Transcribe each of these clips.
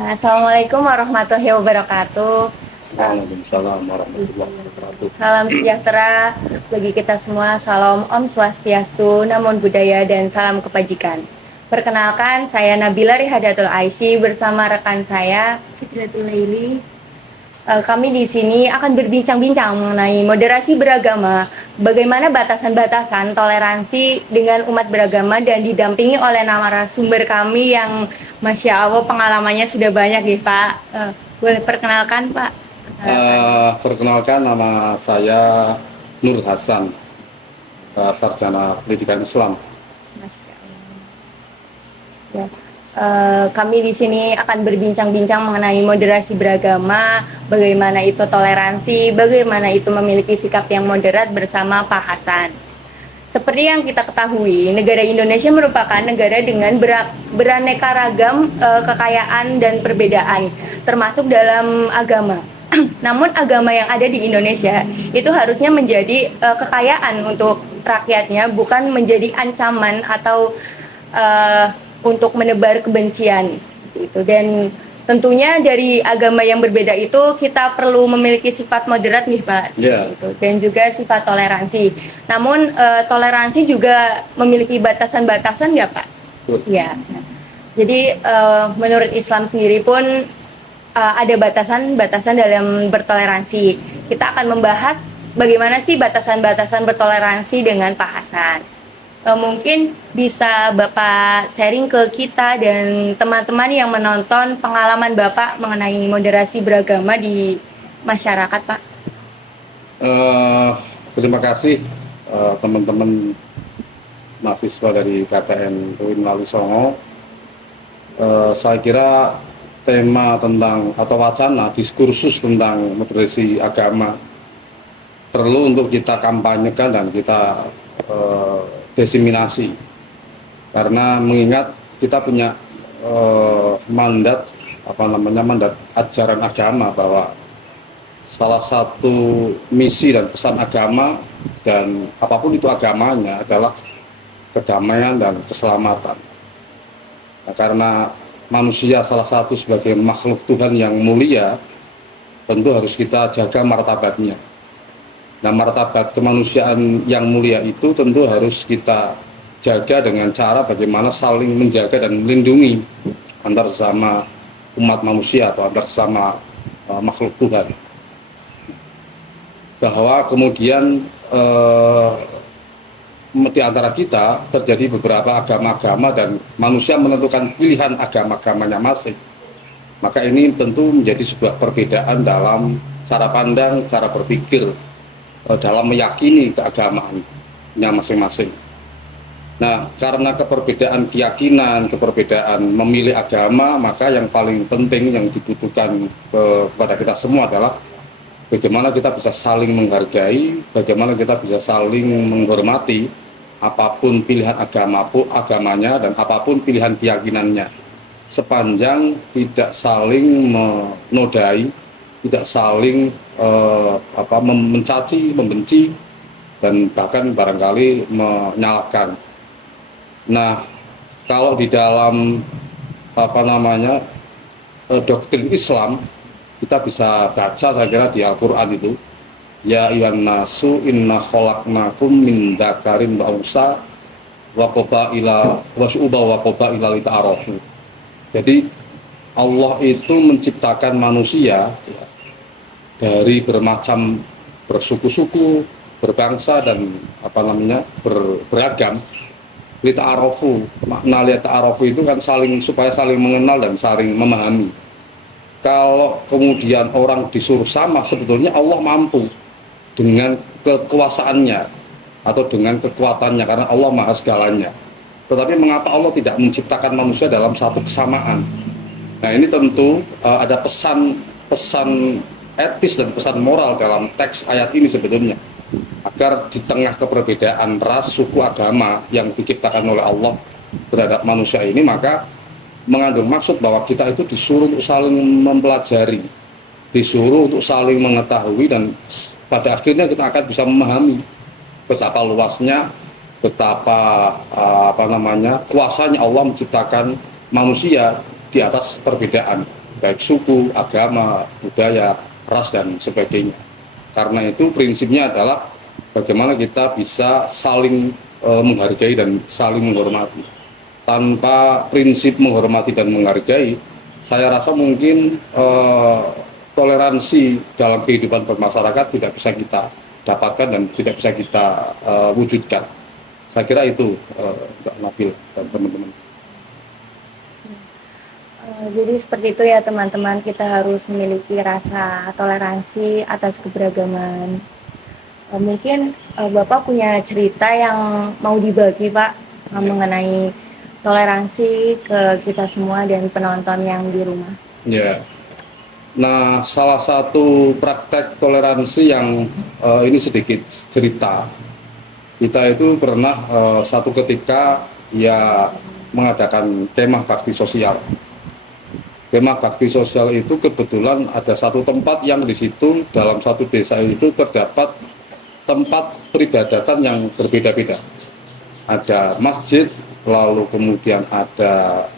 Assalamualaikum warahmatullahi wabarakatuh. Eh, Waalaikumsalam warahmatullahi wabarakatuh. Salam sejahtera bagi kita semua. Salam Om Swastiastu, Namo Buddhaya, dan salam kebajikan. Perkenalkan, saya Nabila Rihadatul Aisy bersama rekan saya Fitratul Laili. Kami di sini akan berbincang-bincang mengenai moderasi beragama, bagaimana batasan-batasan toleransi dengan umat beragama, dan didampingi oleh narasumber kami yang Masya Allah pengalamannya sudah banyak ya Pak. Boleh perkenalkan Pak? Perkenalkan, nama saya Nur Hasan, sarjana pendidikan Islam. Masya Allah. Ya. Kami di sini akan berbincang-bincang mengenai moderasi beragama, bagaimana itu toleransi, bagaimana itu memiliki sikap yang moderat bersama Pak Hasan. Seperti yang kita ketahui, negara Indonesia merupakan negara dengan beraneka ragam kekayaan dan perbedaan, termasuk dalam agama. Namun agama yang ada di Indonesia itu harusnya menjadi kekayaan untuk rakyatnya, bukan menjadi ancaman atau untuk menebar kebencian itu. Dan tentunya dari agama yang berbeda itu kita perlu memiliki sifat moderat nih Pak, itu, dan juga sifat toleransi. Namun toleransi juga memiliki batasan-batasan ya Pak? Ya. Jadi menurut Islam sendiri pun ada batasan-batasan dalam bertoleransi. Kita akan membahas bagaimana sih batasan-batasan bertoleransi dengan Pak Hasan. Mungkin bisa Bapak sharing ke kita dan teman-teman yang menonton pengalaman Bapak mengenai moderasi beragama di masyarakat, Pak. Terima kasih teman-teman mahasiswa dari KTN UIN Wali Songo. Saya kira tema tentang atau wacana diskursus tentang moderasi agama perlu untuk kita kampanyekan dan kita diseminasi, karena mengingat kita punya mandat ajaran agama bahwa salah satu misi dan pesan agama, dan apapun itu agamanya, adalah kedamaian dan keselamatan. Nah, karena manusia salah satu sebagai makhluk Tuhan yang mulia, tentu harus kita jaga martabatnya. Nah, martabat kemanusiaan yang mulia itu tentu harus kita jaga dengan cara bagaimana saling menjaga dan melindungi antar sesama umat manusia atau antar sesama makhluk Tuhan. Bahwa kemudian di antara kita terjadi beberapa agama-agama dan manusia menentukan pilihan agama-agamanya masing. Maka ini tentu menjadi sebuah perbedaan dalam cara pandang, cara berpikir, dalam meyakini keagamaannya masing-masing. Nah, karena keperbedaan keyakinan, keperbedaan memilih agama, maka yang paling penting yang dibutuhkan kepada kita semua adalah bagaimana kita bisa saling menghargai, bagaimana kita bisa saling menghormati apapun pilihan agamanya dan apapun pilihan keyakinannya, sepanjang tidak saling menodai, tidak saling mencaci, membenci, dan bahkan barangkali menyalahkan. Nah, kalau di dalam doktrin Islam, kita bisa baca, saya kira di Al-Quran itu, ya ayyuhan nasu inna khalaqnakum min dzakarin wa unsa wa qabaila wa syu'uba wa qabaila lita'arafu. Jadi Allah itu menciptakan manusia dari bersuku-suku, berbangsa, dan beragam. Lita'arafu, makna lita'arafu itu kan supaya saling mengenal dan saling memahami. Kalau kemudian orang disuruh sama, sebetulnya Allah mampu dengan kekuasaannya atau dengan kekuatannya, karena Allah maha segalanya. Tetapi mengapa Allah tidak menciptakan manusia dalam satu kesamaan? Nah, ini tentu ada pesan etis dan pesan moral dalam teks ayat ini sebetulnya, agar di tengah keperbedaan ras, suku, agama yang diciptakan oleh Allah terhadap manusia ini, maka mengandung maksud bahwa kita itu disuruh untuk saling mempelajari, disuruh untuk saling mengetahui, dan pada akhirnya kita akan bisa memahami betapa luasnya, betapa kuasanya Allah menciptakan manusia di atas perbedaan. baik suku, agama, budaya, ras dan sebagainya. Karena itu prinsipnya adalah bagaimana kita bisa saling menghargai dan saling menghormati. Tanpa prinsip menghormati dan menghargai, saya rasa mungkin toleransi dalam kehidupan bermasyarakat tidak bisa kita dapatkan dan tidak bisa kita wujudkan. Saya kira itu Mbak Nabil dan teman-teman. Jadi seperti itu ya teman-teman, kita harus memiliki rasa toleransi atas keberagaman. Mungkin Bapak punya cerita yang mau dibagi Pak, mengenai toleransi ke kita semua dan penonton yang di rumah. Ya. Nah, salah satu praktek toleransi yang ini sedikit cerita. Kita itu pernah satu ketika ya mengadakan kemah bakti sosial. Kemah bakti sosial itu kebetulan ada satu tempat yang di situ dalam satu desa itu terdapat tempat peribadatan yang berbeda-beda. Ada masjid, lalu kemudian ada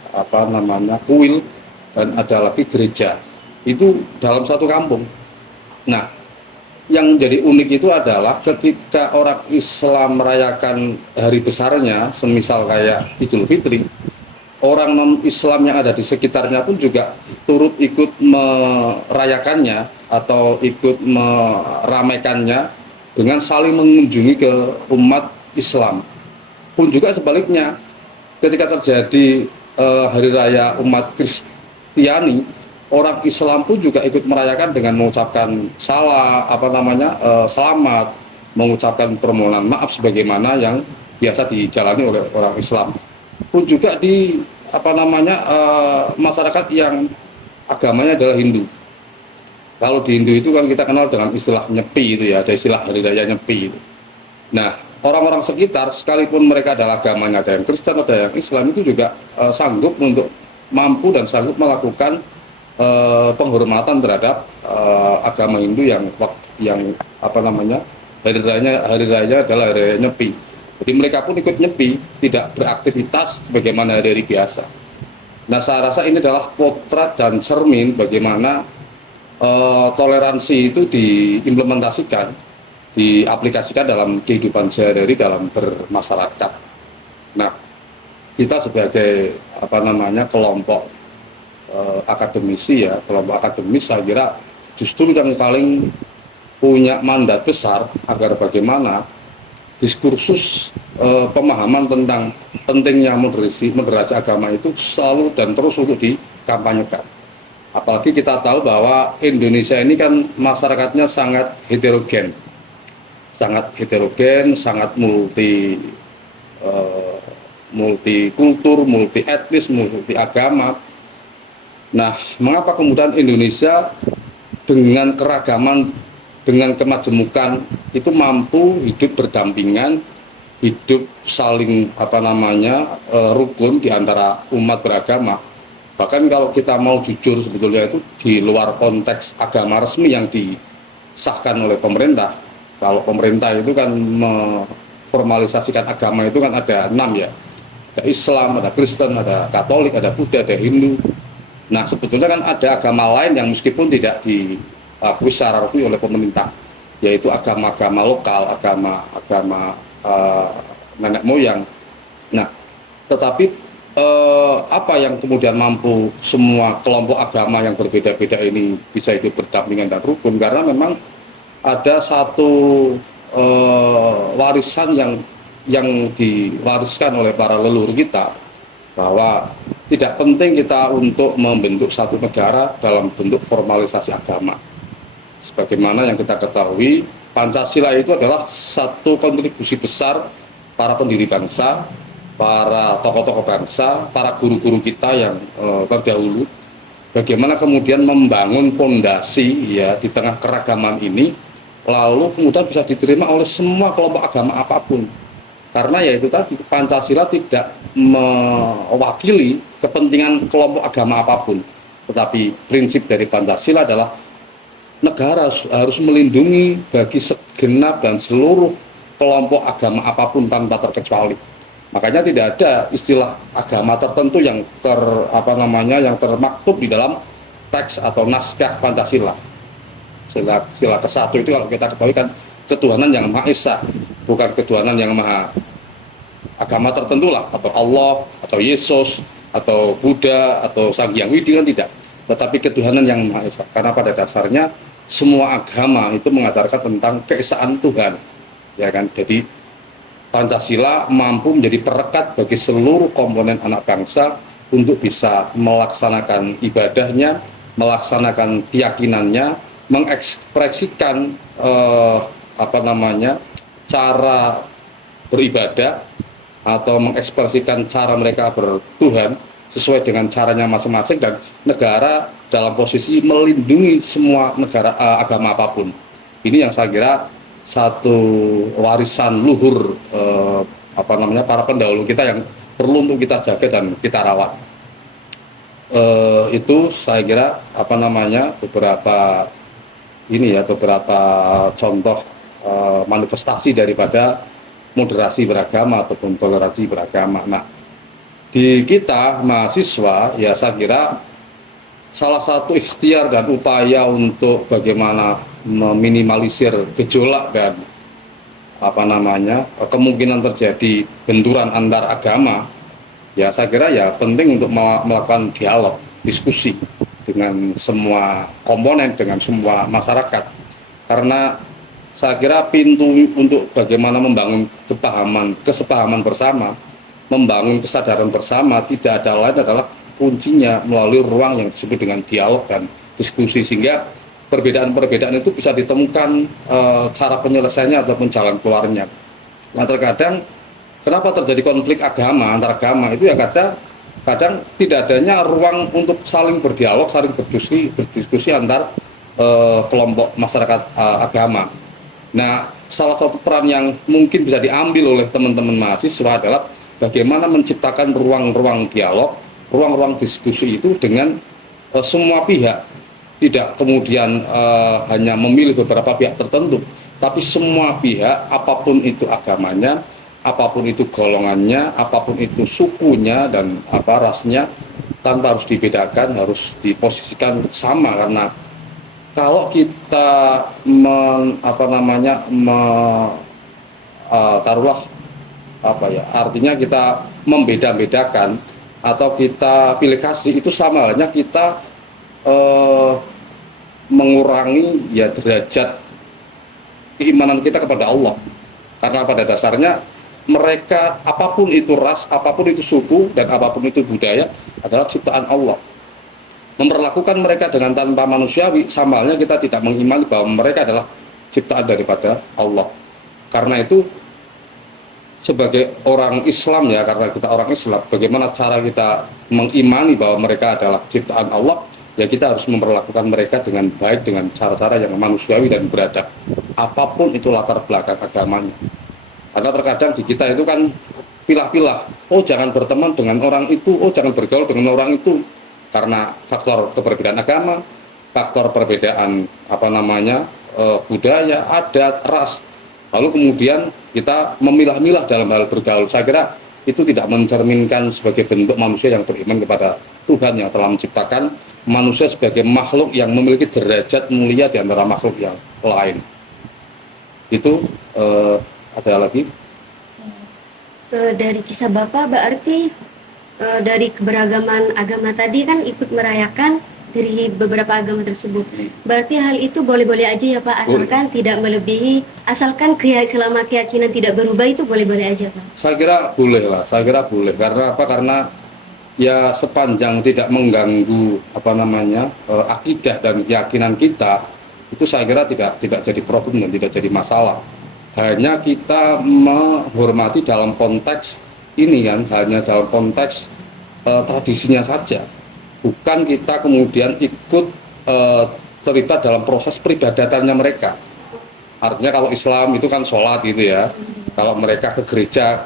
kuil, dan ada lagi gereja. Itu dalam satu kampung. Nah, yang jadi unik itu adalah ketika orang Islam merayakan hari besarnya, semisal kayak Idul Fitri, orang non-Islam yang ada di sekitarnya pun juga turut ikut merayakannya atau ikut meramaikannya dengan saling mengunjungi ke umat Islam. Pun juga sebaliknya, ketika terjadi hari raya umat Kristiani, orang Islam pun juga ikut merayakan dengan mengucapkan selamat, mengucapkan permohonan maaf sebagaimana yang biasa dijalani oleh orang Islam. Pun juga di masyarakat yang agamanya adalah Hindu. Kalau di Hindu itu kan kita kenal dengan istilah Nyepi itu ya, ada istilah hari raya Nyepi itu. Nah, orang-orang sekitar sekalipun mereka adalah agamanya ada yang Kristen, ada yang Islam, itu juga sanggup untuk mampu dan sanggup melakukan penghormatan terhadap agama Hindu yang hari raya adalah hari raya Nyepi. Jadi mereka pun ikut nyepi, tidak beraktivitas sebagaimana hari-hari biasa. Nah, saya rasa ini adalah potret dan cermin bagaimana toleransi itu diimplementasikan, diaplikasikan dalam kehidupan sehari-hari dalam bermasyarakat. Nah, kita sebagai kelompok akademisi ya, kelompok akademis, saya kira justru yang paling punya mandat besar agar bagaimana diskursus pemahaman tentang pentingnya moderasi agama itu selalu dan terus untuk dikampanyekan. Apalagi kita tahu bahwa Indonesia ini kan masyarakatnya sangat heterogen, sangat multikultur, multi etnis, multi agama. Nah, mengapa kemudian Indonesia dengan keragaman, dengan kemajemukan itu mampu hidup berdampingan, hidup saling rukun di antara umat beragama. Bahkan kalau kita mau jujur sebetulnya itu di luar konteks agama resmi yang disahkan oleh pemerintah. Kalau pemerintah itu kan memformalisasikan agama itu kan ada 6 ya. Ada Islam, ada Kristen, ada Katolik, ada Buddha, ada Hindu. Nah, sebetulnya kan ada agama lain yang meskipun tidak diakui secara resmi oleh pemerintah, yaitu agama-agama lokal, agama nenek moyang. Nah, tetapi apa yang kemudian mampu semua kelompok agama yang berbeda-beda ini bisa hidup berdampingan dan rukun, karena memang ada satu warisan yang diwariskan oleh para leluhur kita, bahwa tidak penting kita untuk membentuk satu negara dalam bentuk formalisasi agama. Sebagaimana yang kita ketahui, Pancasila itu adalah satu kontribusi besar para pendiri bangsa, para tokoh-tokoh bangsa, para guru-guru kita yang terdahulu, bagaimana kemudian membangun fondasi ya di tengah keragaman ini, lalu kemudian bisa diterima oleh semua kelompok agama apapun. Karena ya itu tadi, Pancasila tidak mewakili kepentingan kelompok agama apapun, tetapi prinsip dari Pancasila adalah negara harus melindungi bagi segenap dan seluruh kelompok agama apapun tanpa terkecuali. Makanya tidak ada istilah agama tertentu yang termaktub di dalam teks atau naskah Pancasila. Sila ke-1 itu kalau kita ketahui kan ketuhanan yang Maha Esa, bukan ketuhanan yang Maha agama tertentu lah, atau Allah, atau Yesus, atau Buddha, atau Sang Hyang Widi, kan tidak. Tetapi ketuhanan yang Maha Esa. Karena pada dasarnya semua agama itu mengajarkan tentang keesaan Tuhan, ya kan. Jadi Pancasila mampu menjadi perekat bagi seluruh komponen anak bangsa untuk bisa melaksanakan ibadahnya, melaksanakan keyakinannya, mengekspresikan cara beribadah atau mengekspresikan cara mereka bertuhan sesuai dengan caranya masing-masing, dan negara dalam posisi melindungi semua negara agama apapun. Ini yang saya kira satu warisan luhur para pendahulu kita yang perlu untuk kita jaga dan kita rawat. Itu saya kira beberapa contoh manifestasi daripada moderasi beragama ataupun toleransi beragama. Nah, di kita mahasiswa ya saya kira salah satu ikhtiar dan upaya untuk bagaimana meminimalisir gejolak dan kemungkinan terjadi benturan antar agama, ya saya kira ya penting untuk melakukan dialog, diskusi dengan semua komponen, dengan semua masyarakat. Karena saya kira pintu untuk bagaimana membangun kesepahaman bersama, membangun kesadaran bersama tidak ada lain adalah kuncinya melalui ruang yang disebut dengan dialog dan diskusi, sehingga perbedaan-perbedaan itu bisa ditemukan cara penyelesaiannya ataupun jalan keluarnya. Nah, terkadang kenapa terjadi konflik agama antar agama itu ya kadang tidak adanya ruang untuk saling berdialog, saling berdiskusi antar kelompok masyarakat agama. Nah, salah satu peran yang mungkin bisa diambil oleh teman-teman mahasiswa adalah bagaimana menciptakan ruang-ruang dialog, ruang-ruang diskusi itu dengan semua pihak. Tidak kemudian hanya memilih beberapa pihak tertentu, tapi semua pihak, apapun itu agamanya, apapun itu golongannya, apapun itu sukunya dan rasnya, tanpa harus dibedakan, harus diposisikan sama. Karena kalau kita artinya kita membeda-bedakan atau kita pilih kasih, itu sama halnya kita mengurangi ya derajat keimanan kita kepada Allah. Karena pada dasarnya mereka, apapun itu ras, apapun itu suku, dan apapun itu budaya, adalah ciptaan Allah. Memperlakukan mereka dengan tanpa manusiawi, sama halnya kita tidak mengimani bahwa mereka adalah ciptaan daripada Allah. Karena itu sebagai orang Islam, ya, karena kita orang Islam, bagaimana cara kita mengimani bahwa mereka adalah ciptaan Allah, ya kita harus memperlakukan mereka dengan baik, dengan cara-cara yang manusiawi dan beradab, apapun itu latar belakang agamanya. Karena terkadang di kita itu kan pilah-pilah, oh jangan berteman dengan orang itu, oh jangan bergaul dengan orang itu, karena faktor keberbedaan agama, faktor perbedaan budaya, adat, ras. Lalu kemudian kita memilah-milah dalam hal bergaul. Saya kira itu tidak mencerminkan sebagai bentuk manusia yang beriman kepada Tuhan yang telah menciptakan manusia sebagai makhluk yang memiliki derajat mulia di antara makhluk yang lain. Itu ada lagi? Dari kisah Bapak berarti dari keberagaman agama tadi kan ikut merayakan dari beberapa agama tersebut. Berarti hal itu boleh-boleh aja ya Pak, asalkan tidak melebihi, asalkan selama keyakinan tidak berubah, itu boleh-boleh aja Pak? Saya kira boleh lah, Karena apa? Karena ya sepanjang tidak mengganggu akidah dan keyakinan kita, itu saya kira tidak jadi problem dan tidak jadi masalah. Hanya kita menghormati dalam konteks ini kan, hanya dalam konteks tradisinya saja, bukan kita kemudian ikut terlibat dalam proses peribadatannya mereka. Artinya kalau Islam itu kan sholat gitu ya, kalau mereka ke gereja,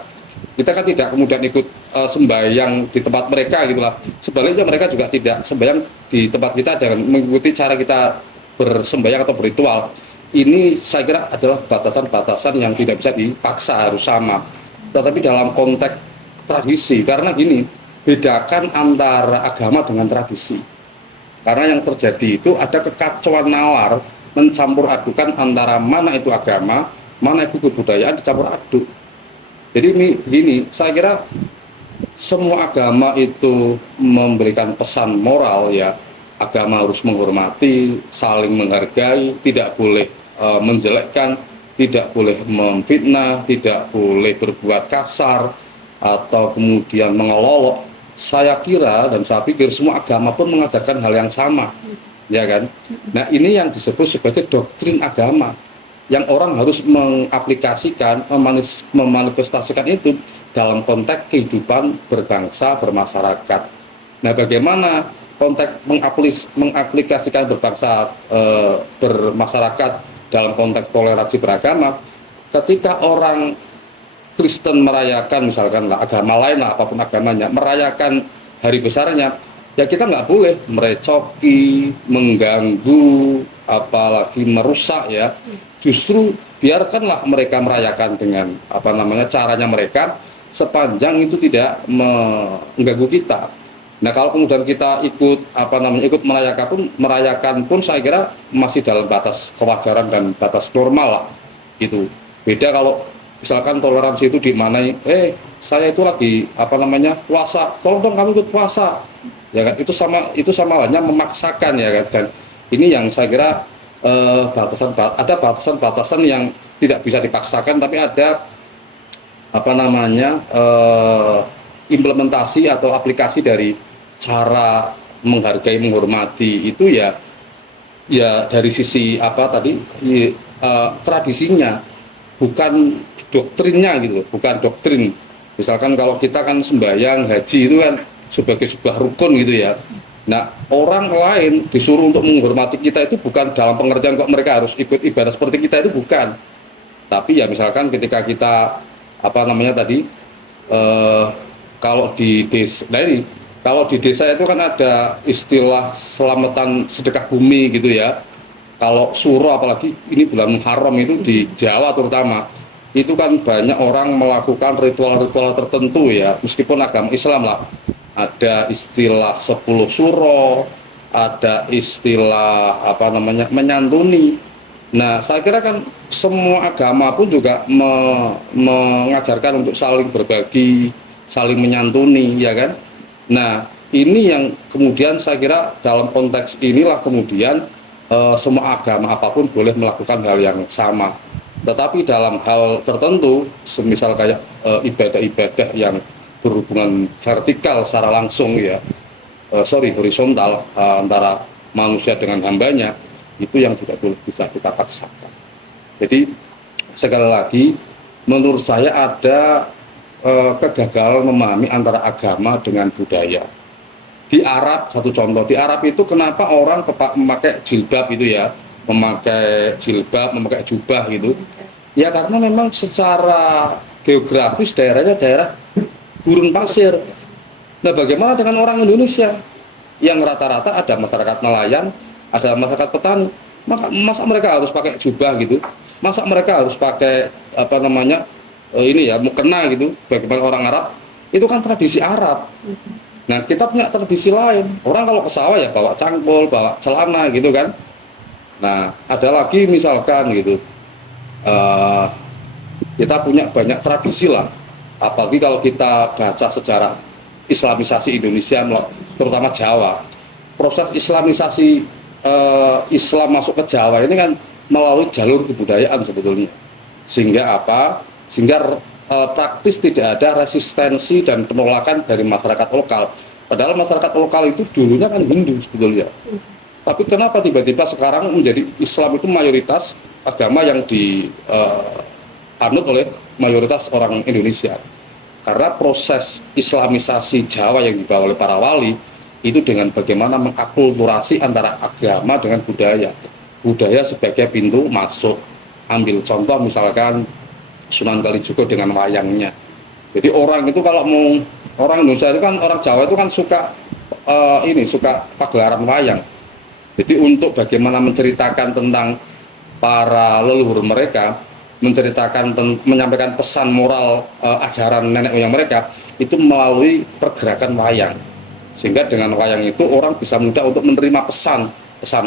kita kan tidak kemudian ikut sembahyang di tempat mereka gitulah. Sebaliknya mereka juga tidak sembahyang di tempat kita dengan mengikuti cara kita bersembahyang atau berritual. Ini saya kira adalah batasan-batasan yang tidak bisa dipaksa harus sama. Tetapi dalam konteks tradisi, karena gini, bedakan antara agama dengan tradisi. Karena yang terjadi itu ada kekacauan nalar, mencampur adukan antara mana itu agama, mana itu kebudayaan, dicampur aduk. Jadi ini begini, saya kira semua agama itu memberikan pesan moral ya. Agama harus menghormati, saling menghargai, tidak boleh menjelekkan, tidak boleh memfitnah, tidak boleh berbuat kasar atau kemudian mengelolok. Saya kira dan saya pikir semua agama pun mengajarkan hal yang sama, ya kan? Nah, ini yang disebut sebagai doktrin agama, yang orang harus mengaplikasikan, memanifestasikan itu dalam konteks kehidupan berbangsa, bermasyarakat. Nah, bagaimana konteks mengaplikasikan berbangsa, bermasyarakat dalam konteks toleransi beragama? Ketika orang Kristen merayakan, misalkan lah agama lain lah, apapun agamanya, merayakan hari besarnya, ya kita nggak boleh merecoki, mengganggu, apalagi merusak ya. Justru biarkanlah mereka merayakan dengan apa namanya caranya mereka, sepanjang itu tidak mengganggu kita. Nah, kalau kemudian kita ikut apa namanya ikut merayakan pun saya kira masih dalam batas kewajaran dan batas normal lah gitu. Beda kalau misalkan toleransi itu dimaknai, saya itu lagi apa namanya puasa, tolong dong kamu ikut puasa, ya kan? Itu sama halnya memaksakan ya kan. Dan ini yang saya kira ada batasan-batasan yang tidak bisa dipaksakan, tapi ada apa namanya implementasi atau aplikasi dari cara menghargai, menghormati itu ya dari sisi apa tadi tradisinya, bukan doktrinnya gitu loh, bukan doktrin. Misalkan kalau kita kan sembahyang, haji itu kan sebagai sebuah rukun gitu ya. Nah, orang lain disuruh untuk menghormati kita itu bukan dalam pengertian kok mereka harus ikut ibadah seperti kita, itu bukan. Tapi ya misalkan ketika kita apa namanya tadi kalau di desa, nah ini kalau di desa itu kan ada istilah selamatan sedekah bumi gitu ya. Kalau suro apalagi ini bulan Muharram itu di Jawa terutama, itu kan banyak orang melakukan ritual-ritual tertentu ya, meskipun agama Islam lah. Ada istilah 10 suro, ada istilah apa namanya menyantuni. Nah, saya kira kan semua agama pun juga mengajarkan untuk saling berbagi, saling menyantuni, ya kan? Nah, ini yang kemudian saya kira dalam konteks inilah kemudian semua agama apapun boleh melakukan hal yang sama. Tetapi dalam hal tertentu, semisal kayak ibadah-ibadah yang berhubungan vertikal secara langsung ya, horizontal antara manusia dengan hambanya, itu yang tidak boleh bisa kita paksakan. Jadi sekali lagi, menurut saya ada kegagalan memahami antara agama dengan budaya. Di Arab, satu contoh, di Arab itu kenapa orang memakai jilbab itu ya, memakai jilbab, memakai jubah gitu. Ya karena memang secara geografis daerahnya daerah gurun pasir. Nah, bagaimana dengan orang Indonesia yang rata-rata ada masyarakat nelayan, ada masyarakat petani? Masa mereka harus pakai jubah gitu? Masa mereka harus pakai apa namanya ini ya mukena gitu? Bagaimana orang Arab? Itu kan tradisi Arab. Nah, kita punya tradisi lain. Orang kalau ke sawah ya bawa cangkul, bawa celana gitu kan. Nah, ada lagi misalkan gitu, kita punya banyak tradisi lah. Apalagi kalau kita baca sejarah Islamisasi Indonesia, terutama Jawa. Proses Islamisasi Islam masuk ke Jawa ini kan melalui jalur kebudayaan sebetulnya. Sehingga apa? Sehingga praktis tidak ada resistensi dan penolakan dari masyarakat lokal. Padahal masyarakat lokal itu dulunya kan Hindu sebetulnya. Tapi kenapa tiba-tiba sekarang menjadi Islam itu mayoritas agama yang dianut oleh mayoritas orang Indonesia? Karena proses Islamisasi Jawa yang dibawa oleh para wali itu dengan bagaimana mengakulturasi antara agama dengan budaya. Budaya sebagai pintu masuk. Ambil contoh misalkan Sunan Kalijogo dengan wayangnya. Jadi orang itu kalau mau orang Indonesia itu kan orang Jawa itu kan suka suka pagelaran wayang. Jadi untuk bagaimana menceritakan tentang para leluhur mereka, menyampaikan pesan moral ajaran nenek moyang mereka itu melalui pergerakan wayang. Sehingga dengan wayang itu orang bisa mudah untuk menerima pesan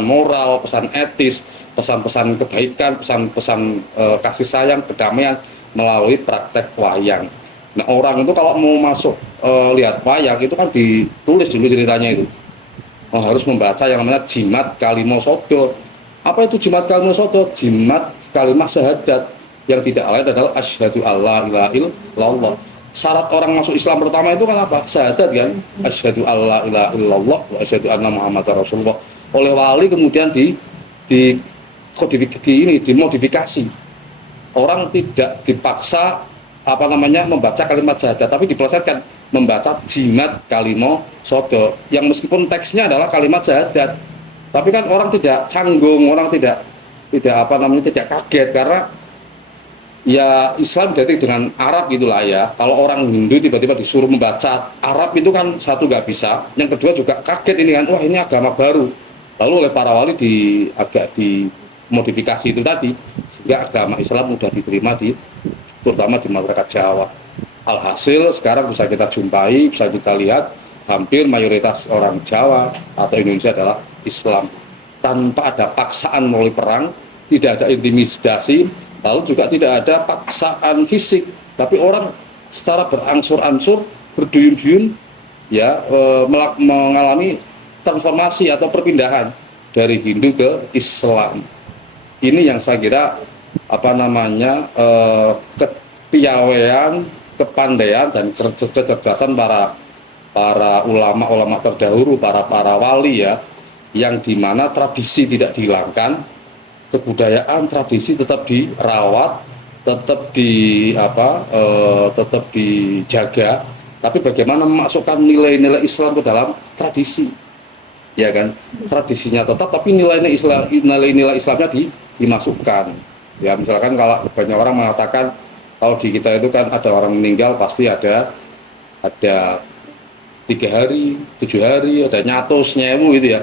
moral, pesan etis, pesan-pesan kebaikan, pesan-pesan kasih sayang, kedamaian melalui praktek wayang. Nah, orang itu kalau mau masuk lihat wayang itu kan ditulis dulu ceritanya itu. Harus membaca yang namanya jimat kalimo sodo. Apa itu jimat kalimo sodo? Jimat kalimat syahadat, yang tidak lain adalah asyhadu alla ilaha illallah. Syarat orang masuk Islam pertama itu kan apa? Syahadat kan? Asyhadu alla ilaha illallah wa asyhadu anna muhammadar rasulullah. Oleh wali kemudian dimodifikasi. Orang tidak dipaksa membaca kalimat syahadat, tapi dipelesetkan membaca jimat kalimo sodo, yang meskipun teksnya adalah kalimat syahadat, tapi kan orang tidak canggung, orang tidak kaget, karena ya Islam identik dengan Arab gitulah ya. Kalau orang Hindu tiba-tiba disuruh membaca Arab itu kan satu nggak bisa, yang kedua juga kaget ini kan, wah ini agama baru. Lalu oleh para wali agak dimodifikasi itu tadi, sehingga agama Islam mudah diterima terutama di masyarakat Jawa. Alhasil sekarang bisa kita jumpai, bisa kita lihat, hampir mayoritas orang Jawa atau Indonesia adalah Islam, tanpa ada paksaan melalui perang, tidak ada intimidasi, lalu juga tidak ada paksaan fisik, tapi orang secara berangsur-angsur, berduyun-duyun ya mengalami transformasi atau perpindahan dari Hindu ke Islam. Ini yang saya kira kepiawaian, kepandaian dan kecerdasan para ulama terdahulu, para wali ya, yang dimana tradisi tidak dihilangkan, kebudayaan tradisi tetap dirawat, tetap dijaga, tapi bagaimana memasukkan nilai-nilai Islam ke dalam tradisi, ya kan? Tradisinya tetap, tapi nilai-nilai Islamnya dimasukkan. Ya misalkan kalau banyak orang mengatakan kalau di kita itu kan ada orang meninggal pasti ada 3 hari, 7 hari, ada nyatus, nyewu gitu ya.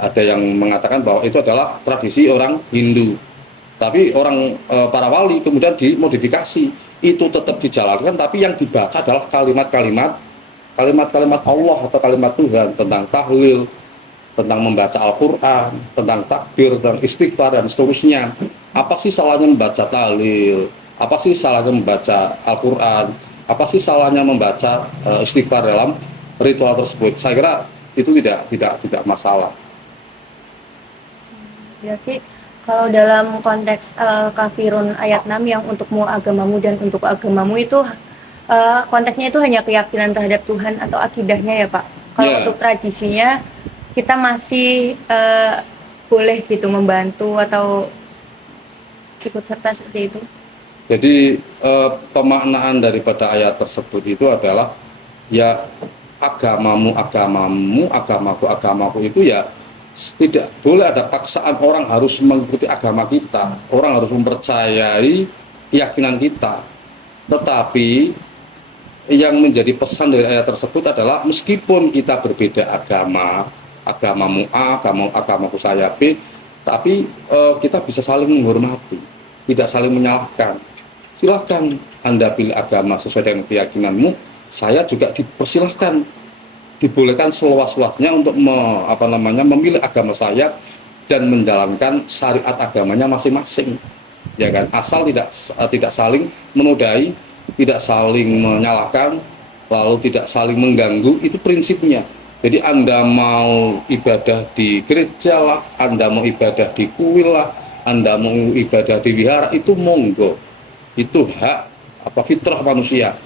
Ada yang mengatakan bahwa itu adalah tradisi orang Hindu. Tapi para wali kemudian dimodifikasi, itu tetap dijalankan, tapi yang dibaca adalah kalimat-kalimat Allah atau kalimat Tuhan, tentang tahlil, tentang membaca Al-Quran, tentang takbir, tentang istighfar, dan seterusnya. Apa sih salahnya membaca tahlil? Apa sih salahnya membaca Al-Quran? Apa sih salahnya membaca istighfar dalam ritual tersebut? Saya kira itu tidak masalah. Berarti kalau dalam konteks kafirun ayat 6 yang untukmu agamamu dan untuk agamamu itu konteksnya itu hanya keyakinan terhadap Tuhan atau akidahnya ya Pak? Kalau untuk tradisinya kita masih boleh gitu membantu atau ikut serta seperti itu. Jadi pemaknaan daripada ayat tersebut itu adalah ya agamamu, agamaku itu ya tidak boleh ada paksaan orang harus mengikuti agama kita, orang harus mempercayai keyakinan kita. Tetapi yang menjadi pesan dari ayat tersebut adalah meskipun kita berbeda agama, agamamu A, agamaku saya B, tapi kita bisa saling menghormati, tidak saling menyalahkan. Silahkan Anda pilih agama sesuai dengan keyakinanmu, saya juga dipersilahkan, dibolehkan seluas-luasnya untuk memilih agama saya dan menjalankan syariat agamanya masing-masing, ya kan? Asal tidak saling menodai, tidak saling menyalahkan, lalu tidak saling mengganggu, itu prinsipnya. Jadi Anda mau ibadah di gereja lah, Anda mau ibadah di kuil lah, Anda mau ibadah di wihara, itu monggo, itu hak fitrah manusia.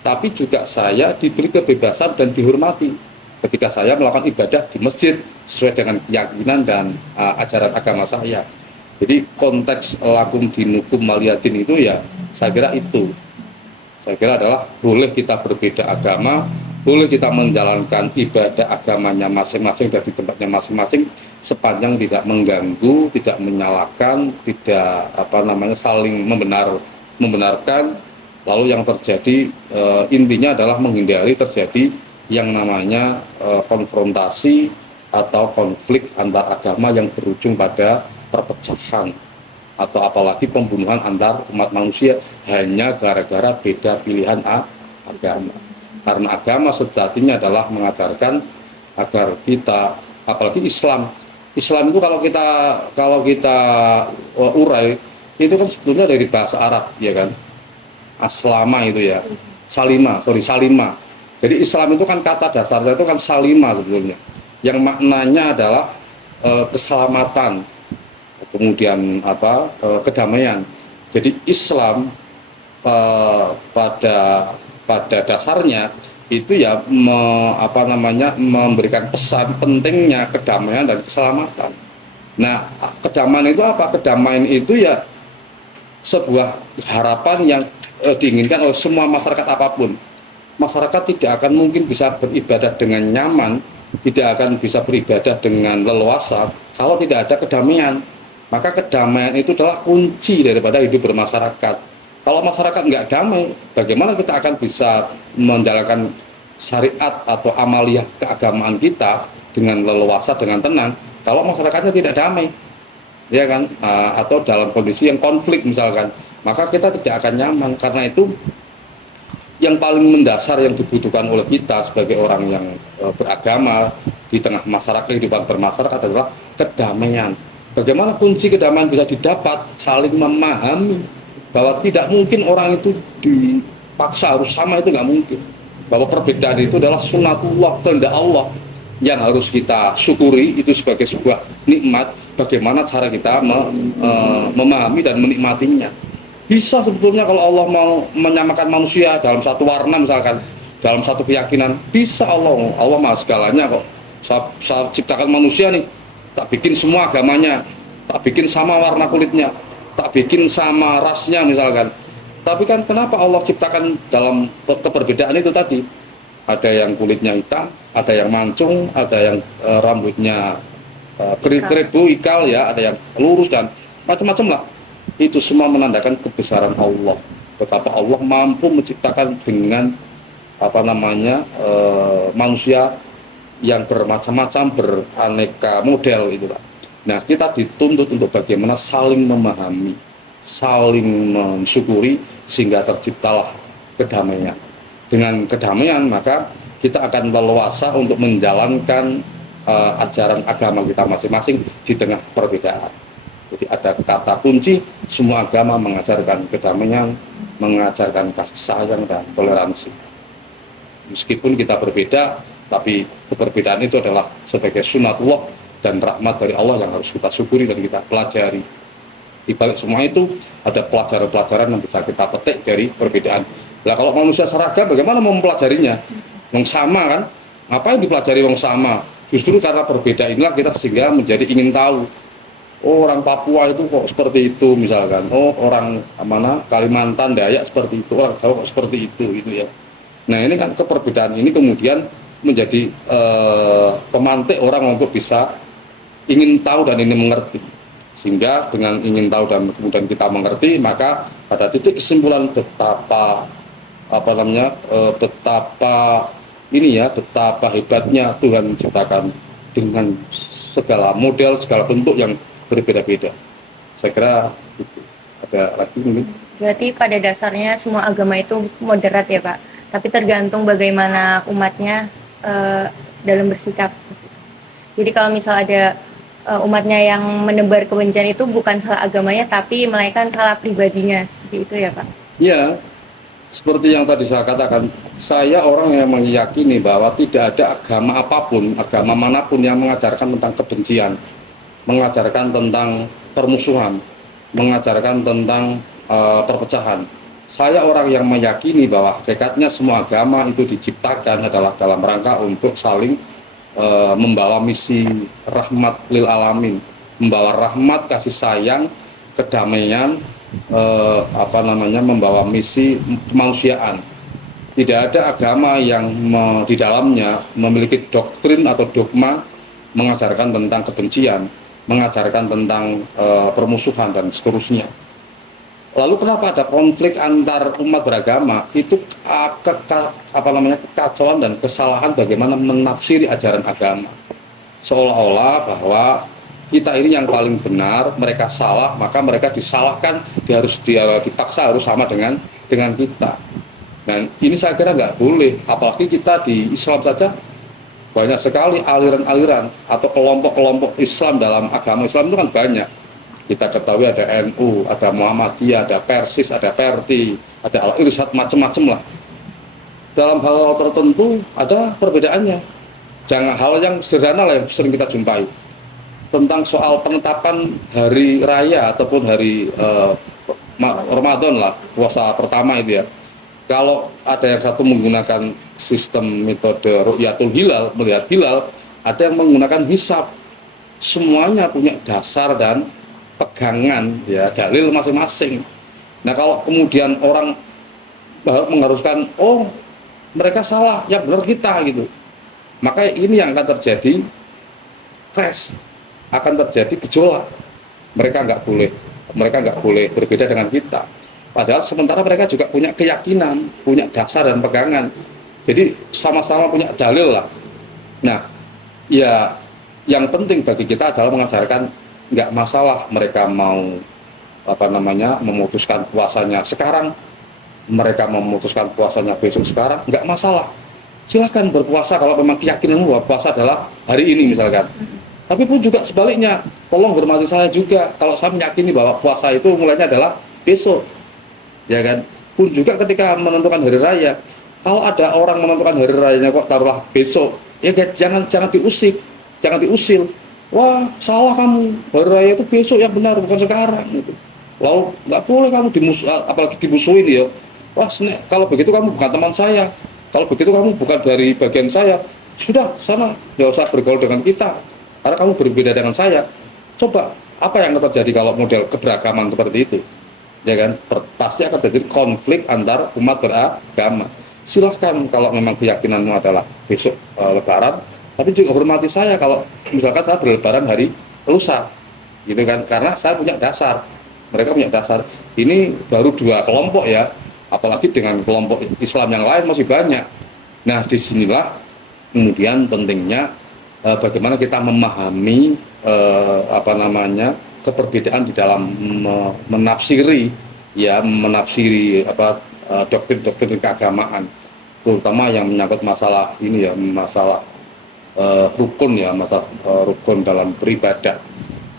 Tapi juga saya diberi kebebasan dan dihormati ketika saya melakukan ibadah di masjid sesuai dengan keyakinan dan ajaran agama saya. Jadi konteks lakum dinukum waliyadin itu ya saya kira itu. Saya kira adalah boleh kita berbeda agama, boleh kita menjalankan ibadah agamanya masing-masing dan di tempatnya masing-masing sepanjang tidak mengganggu, tidak menyalahkan, tidak saling membenarkan. Lalu yang terjadi intinya adalah menghindari terjadi yang namanya konfrontasi atau konflik antar agama yang berujung pada perpecahan atau apalagi pembunuhan antar umat manusia hanya gara-gara beda pilihan agama. Karena agama sejatinya adalah mengajarkan agar kita, apalagi Islam itu kalau kita urai itu kan sebetulnya dari bahasa Arab ya kan, aslama itu ya, salima. Jadi Islam itu kan kata dasarnya itu kan salima sebetulnya, yang maknanya adalah keselamatan, kemudian kedamaian. Jadi Islam pada dasarnya itu ya memberikan pesan pentingnya kedamaian dan keselamatan. Nah, kedamaian itu apa? Kedamaian itu ya sebuah harapan yang diinginkan oleh semua masyarakat apapun. Masyarakat tidak akan mungkin bisa beribadah dengan nyaman, tidak akan bisa beribadah dengan leluasa kalau tidak ada kedamaian. Maka kedamaian itu adalah kunci daripada hidup bermasyarakat. Kalau masyarakat nggak damai, bagaimana kita akan bisa menjalankan syariat atau amaliyah keagamaan kita dengan leluasa, dengan tenang, kalau masyarakatnya tidak damai, ya kan? Atau dalam kondisi yang konflik misalkan, maka kita tidak akan nyaman. Karena itu yang paling mendasar yang dibutuhkan oleh kita sebagai orang yang beragama di tengah masyarakat, kehidupan bermasyarakat adalah kedamaian. Bagaimana kunci kedamaian bisa didapat? Saling memahami bahwa tidak mungkin orang itu dipaksa harus sama, itu nggak mungkin. Bahwa perbedaan itu adalah sunnatullah, kehendak Allah yang harus kita syukuri itu sebagai sebuah nikmat. Bagaimana cara kita memahami dan menikmatinya? Bisa sebetulnya kalau Allah mau menyamakan manusia dalam satu warna misalkan, dalam satu keyakinan, bisa Allah maha segalanya kok. Saya ciptakan manusia nih, tak bikin semua agamanya, tak bikin sama warna kulitnya, tak bikin sama rasnya misalkan. Tapi kan kenapa Allah ciptakan dalam keperbedaan itu tadi? Ada yang kulitnya hitam, ada yang mancung, ada yang rambutnya keribu, ikal ya, ada yang lurus dan macam-macam lah. Itu semua menandakan kebesaran Allah. Betapa Allah mampu menciptakan dengan manusia yang bermacam-macam, beraneka model itulah. Nah, kita dituntut untuk bagaimana saling memahami, saling mensyukuri sehingga terciptalah kedamaian. Dengan kedamaian maka kita akan leluasa untuk menjalankan ajaran agama kita masing-masing di tengah perbedaan. Jadi ada kata kunci, semua agama mengajarkan kedamaian, mengajarkan kasih sayang dan toleransi. Meskipun kita berbeda, tapi keberbedaan itu adalah sebagai sunatullah dan rahmat dari Allah yang harus kita syukuri dan kita pelajari. Di balik semua itu ada pelajaran-pelajaran yang bisa kita petik dari perbedaan. Nah, kalau manusia seragam bagaimana mau mempelajarinya? Yang sama kan? Ngapain dipelajari yang sama? Justru karena berbeda inilah kita sehingga menjadi ingin tahu. Oh, orang Papua itu kok seperti itu misalkan. Oh, orang Kalimantan, Dayak seperti itu. Orang Jawa kok seperti itu gitu ya. Nah, ini kan keperbedaan ini kemudian menjadi pemantik orang untuk bisa ingin tahu dan ingin mengerti. Sehingga dengan ingin tahu dan kemudian kita mengerti, maka pada titik kesimpulan betapa hebatnya Tuhan menciptakan dengan segala model, segala bentuk yang berbeda-beda. Saya kira itu. Ada lagi mungkin? Berarti pada dasarnya semua agama itu moderat ya Pak, tapi tergantung bagaimana umatnya dalam bersikap. Jadi kalau misal ada umatnya yang menebar kebencian itu bukan salah agamanya, tapi melainkan salah pribadinya, seperti itu ya Pak? Ya, seperti yang tadi saya katakan, saya orang yang meyakini bahwa tidak ada agama apapun, agama manapun yang mengajarkan tentang kebencian, mengajarkan tentang permusuhan, mengajarkan tentang perpecahan. Saya orang yang meyakini bahwa hakikatnya semua agama itu diciptakan adalah dalam rangka untuk saling membawa misi rahmat lil alamin, membawa rahmat, kasih sayang, kedamaian, membawa misi kemanusiaan. Tidak ada agama yang di dalamnya memiliki doktrin atau dogma mengajarkan tentang kebencian, mengajarkan tentang permusuhan dan seterusnya. Lalu kenapa ada konflik antar umat beragama? Itu kekacauan dan kesalahan bagaimana menafsiri ajaran agama. Seolah-olah bahwa kita ini yang paling benar, mereka salah, maka mereka disalahkan, dipaksa harus sama dengan kita. Dan ini saya kira nggak boleh, apalagi kita di Islam saja Banyak sekali aliran-aliran atau kelompok-kelompok Islam dalam agama Islam itu kan banyak. Kita ketahui ada NU, ada Muhammadiyah, ada Persis, ada Perti, ada Al-Irsyad, macam-macam lah. Dalam hal tertentu ada perbedaannya. Jangan hal yang sederhana lah yang sering kita jumpai tentang soal penetapan hari raya ataupun hari Ramadan lah, puasa pertama itu ya. Kalau ada yang satu menggunakan sistem metode ru'yatul hilal, melihat hilal, ada yang menggunakan hisab. Semuanya punya dasar dan pegangan ya, dalil masing-masing. Nah, kalau kemudian orang mengharuskan mereka salah, yang benar kita gitu, maka ini yang akan terjadi clash, akan terjadi gejolak. Mereka nggak boleh berbeda dengan kita. Padahal sementara mereka juga punya keyakinan, punya dasar dan pegangan. Jadi sama-sama punya dalil lah. Nah, ya yang penting bagi kita adalah mengajarkan nggak masalah mereka mau memutuskan puasanya sekarang, mereka memutuskan puasanya besok sekarang, nggak masalah. Silahkan berpuasa kalau memang keyakinanmu bahwa puasa adalah hari ini misalkan. Tapi pun juga sebaliknya, tolong hormati saya juga kalau saya meyakini bahwa puasa itu mulainya adalah besok. Ya kan, pun juga ketika menentukan hari raya, kalau ada orang menentukan hari rayanya kok taruhlah besok, ya jangan diusil. Wah, salah kamu, hari raya itu besok yang benar, bukan sekarang gitu. Lalu nggak boleh kamu apalagi dimusuhin ya. Wah, kalau begitu kamu bukan teman saya, kalau begitu kamu bukan dari bagian saya, sudah sana nggak usah bergaul dengan kita karena kamu berbeda dengan saya. Coba apa yang akan terjadi kalau model keberagaman seperti itu? Ya kan, pasti akan terjadi konflik antar umat beragama. Silahkan kalau memang keyakinanmu adalah besok lebaran, tapi juga hormati saya kalau misalkan saya berlebaran hari lusa, gitu kan, karena saya punya dasar, mereka punya dasar. Ini baru 2 kelompok ya, apalagi dengan kelompok Islam yang lain masih banyak. Nah, disinilah kemudian pentingnya bagaimana kita memahami keperbedaan di dalam menafsiri doktrin keagamaan, terutama yang menyangkut masalah ini ya, masalah rukun ya, masalah rukun dalam beribadah.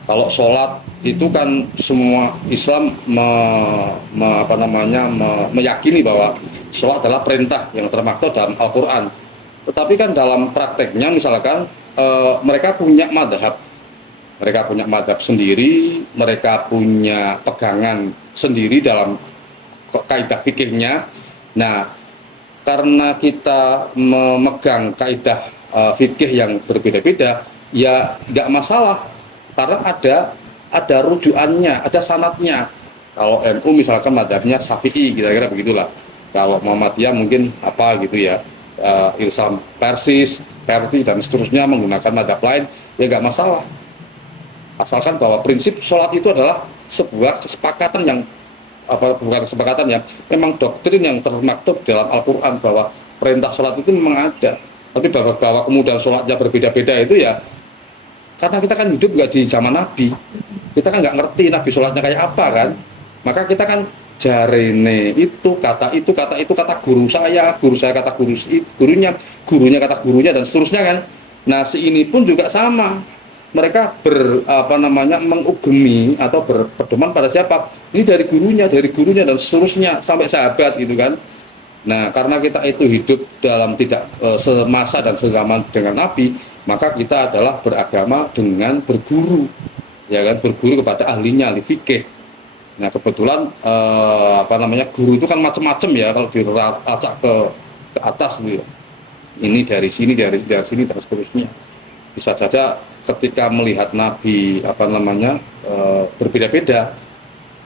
Kalau sholat itu kan semua Islam meyakini bahwa sholat adalah perintah yang termaktub dalam Al-Quran. Tetapi kan dalam prakteknya misalkan mereka punya madhab sendiri, mereka punya pegangan sendiri dalam kaidah fikihnya. Nah, karena kita memegang kaidah fikih yang berbeda-beda, ya nggak masalah, karena ada rujukannya, ada sanadnya. Kalau NU misalkan madhabnya Syafi'i, kira-kira begitulah. Kalau Muhammadiyah mungkin apa gitu ya, Ilham Persis, Perti dan seterusnya menggunakan madhab lain, ya nggak masalah. Asalkan bahwa prinsip sholat itu adalah sebuah kesepakatan yang bukan kesepakatan ya, memang doktrin yang termaktub dalam Al-Quran bahwa perintah sholat itu memang ada. Tapi bahwa kemudian sholatnya berbeda-beda itu ya karena kita kan hidup nggak di zaman Nabi, kita kan nggak ngerti Nabi sholatnya kayak apa kan, maka kita kan jarene kata guru saya kata gurunya kata gurunya dan seterusnya kan. Nah, si ini pun juga sama, mereka mengugemi atau berpedoman pada siapa? Ini dari gurunya dan seterusnya sampai sahabat gitu kan. Nah, karena kita itu hidup dalam tidak semasa dan sezaman dengan Nabi, maka kita adalah beragama dengan berguru, ya kan, berguru kepada ahlinya, ahli fikih. Nah, kebetulan guru itu kan macam-macam ya, kalau diracak ke atas gitu. Ini dari sini dan seterusnya. Bisa saja ketika melihat Nabi berbeda-beda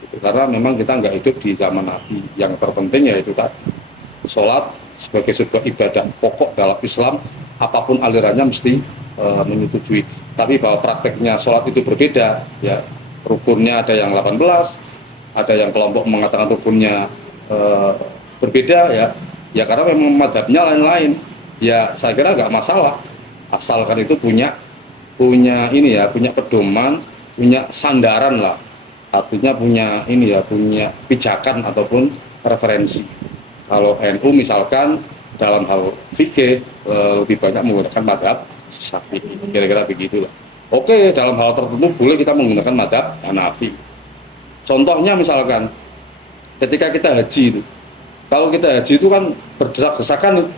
gitu, karena memang kita nggak hidup di zaman Nabi. Yang terpenting yaitu tadi, sholat sebagai sebuah ibadah pokok dalam Islam, apapun alirannya mesti menyetujui. Tapi bahwa prakteknya sholat itu berbeda ya, rukunnya ada yang 18, ada yang kelompok mengatakan rukunnya berbeda ya karena memang madhabnya lain-lain ya, saya kira nggak masalah, asalkan itu punya pedoman, punya sandaran lah, artinya punya pijakan ataupun referensi. Kalau NU misalkan dalam hal fikih lebih banyak menggunakan madhab Syafi'i, kira-kira begitulah. Oke, dalam hal tertentu boleh kita menggunakan madhab Hanafi. Contohnya misalkan ketika kita haji itu, kalau kita haji itu kan berdesak-desakan,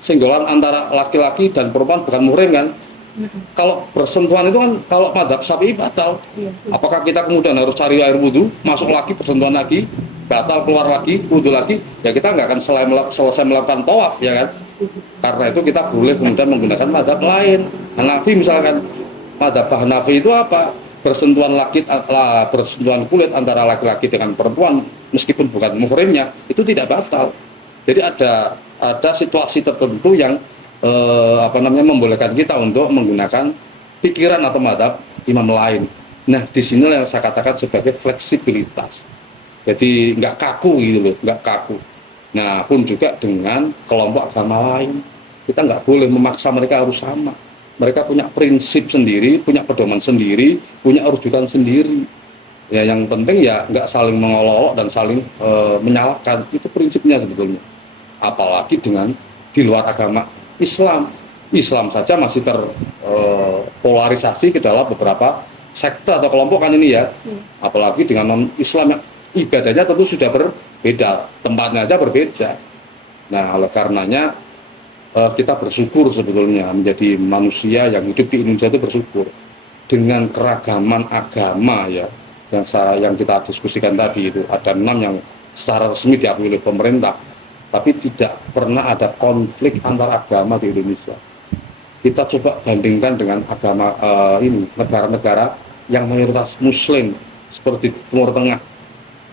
senggolan antara laki-laki dan perempuan bukan muhrim kan. Kalau bersentuhan itu kan kalau madhab Syafi'i batal. Iya. Apakah kita kemudian harus cari air wudhu, masuk lagi, bersentuhan lagi, batal, keluar lagi, wudhu lagi? Ya kita nggak akan selesai melakukan tawaf, ya kan? Karena itu kita boleh kemudian menggunakan madhab lain. Hanafi misalkan, madhab Hanafi itu apa? Bersentuhan kulit antara laki-laki dengan perempuan meskipun bukan muhrimnya itu tidak batal. Jadi ada situasi tertentu yang membolehkan kita untuk menggunakan pikiran atau madhab imam lain. Nah, di sini yang saya katakan sebagai fleksibilitas. Jadi nggak kaku gitu loh, nggak kaku. Nah, pun juga dengan kelompok agama lain, kita nggak boleh memaksa mereka harus sama. Mereka punya prinsip sendiri, punya pedoman sendiri, punya rujukan sendiri. Ya, yang penting ya nggak saling mengolok-olok dan saling menyalahkan. Itu prinsipnya sebetulnya. Apalagi dengan di luar agama Islam saja masih terpolarisasi ke dalam beberapa sekte atau kelompok kan ini ya. Apalagi dengan non-Islam yang ibadahnya tentu sudah berbeda, tempatnya aja berbeda. Nah, oleh karenanya kita bersyukur sebetulnya menjadi manusia yang hidup di Indonesia itu bersyukur dengan keragaman agama ya yang kita diskusikan tadi. Itu ada 6 yang secara resmi diakui oleh pemerintah. Tapi tidak pernah ada konflik antar agama di Indonesia. Kita coba bandingkan dengan agama negara-negara yang mayoritas Muslim seperti di Timur Tengah.